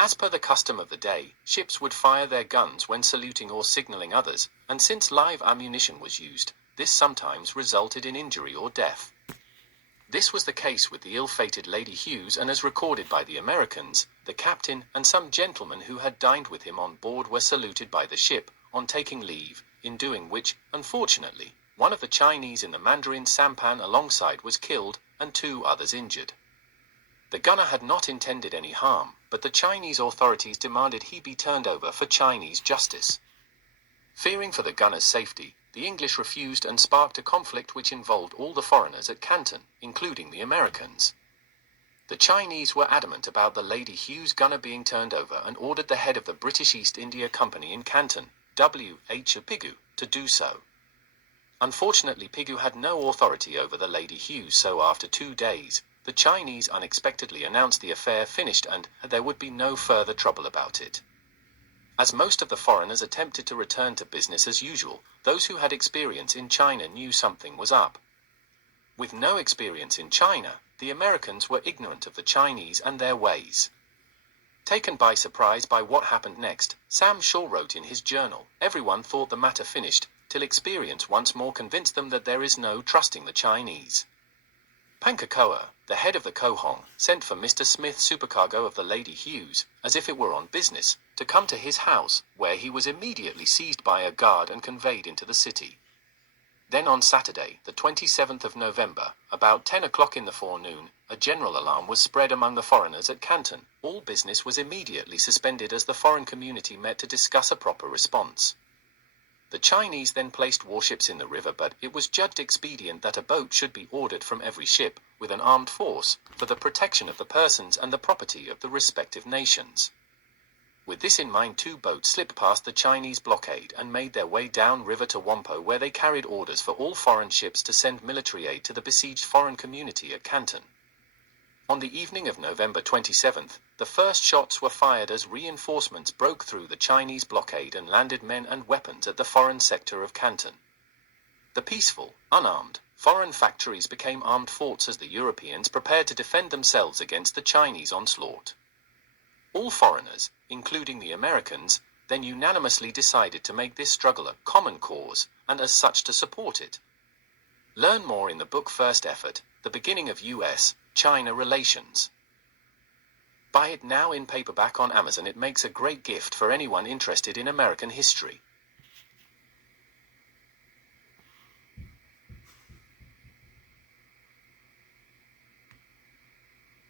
As per the custom of the day, ships would fire their guns when saluting or signaling others, and since live ammunition was used, this sometimes resulted in injury or death. This was the case with the ill-fated Lady Hughes, and as recorded by the Americans, the captain and some gentlemen who had dined with him on board were saluted by the ship on taking leave, in doing which, unfortunately, one of the Chinese in the Mandarin sampan alongside was killed, and 2 others injured. The gunner had not intended any harm, but the Chinese authorities demanded he be turned over for Chinese justice. Fearing for the gunner's safety, the English refused and sparked a conflict which involved all the foreigners at Canton, including the Americans. The Chinese were adamant about the Lady Hughes gunner being turned over and ordered the head of the British East India Company in Canton, W.H. Pigou, to do so. Unfortunately, Pigou had no authority over the Lady Hughes, so after 2 days, the Chinese unexpectedly announced the affair finished and there would be no further trouble about it. As most of the foreigners attempted to return to business as usual, those who had experience in China knew something was up. With no experience in China, the Americans were ignorant of the Chinese and their ways. Taken by surprise by what happened next, Sam Shaw wrote in his journal, "Everyone thought the matter finished, till experience once more convinced them that there is no trusting the Chinese." Pankakoa, the head of the Kohong, sent for Mr. Smith, supercargo of the Lady Hughes, as if it were on business, to come to his house, where he was immediately seized by a guard and conveyed into the city. Then on Saturday, the 27th of November, about 10 o'clock in the forenoon, a general alarm was spread among the foreigners at Canton. All business was immediately suspended as the foreign community met to discuss a proper response. The Chinese then placed warships in the river, but it was judged expedient that a boat should be ordered from every ship, with an armed force, for the protection of the persons and the property of the respective nations. With this in mind, 2 boats slipped past the Chinese blockade and made their way down river to Whampoa, where they carried orders for all foreign ships to send military aid to the besieged foreign community at Canton. On the evening of November 27th, the first shots were fired as reinforcements broke through the Chinese blockade and landed men and weapons at the foreign sector of Canton. The peaceful, unarmed, foreign factories became armed forts as the Europeans prepared to defend themselves against the Chinese onslaught. All foreigners, including the Americans, then unanimously decided to make this struggle a common cause, and as such to support it. Learn more in the book First Effort, The Beginning of U.S. China Relations. Buy it now in paperback on Amazon. It makes a great gift for anyone interested in American history.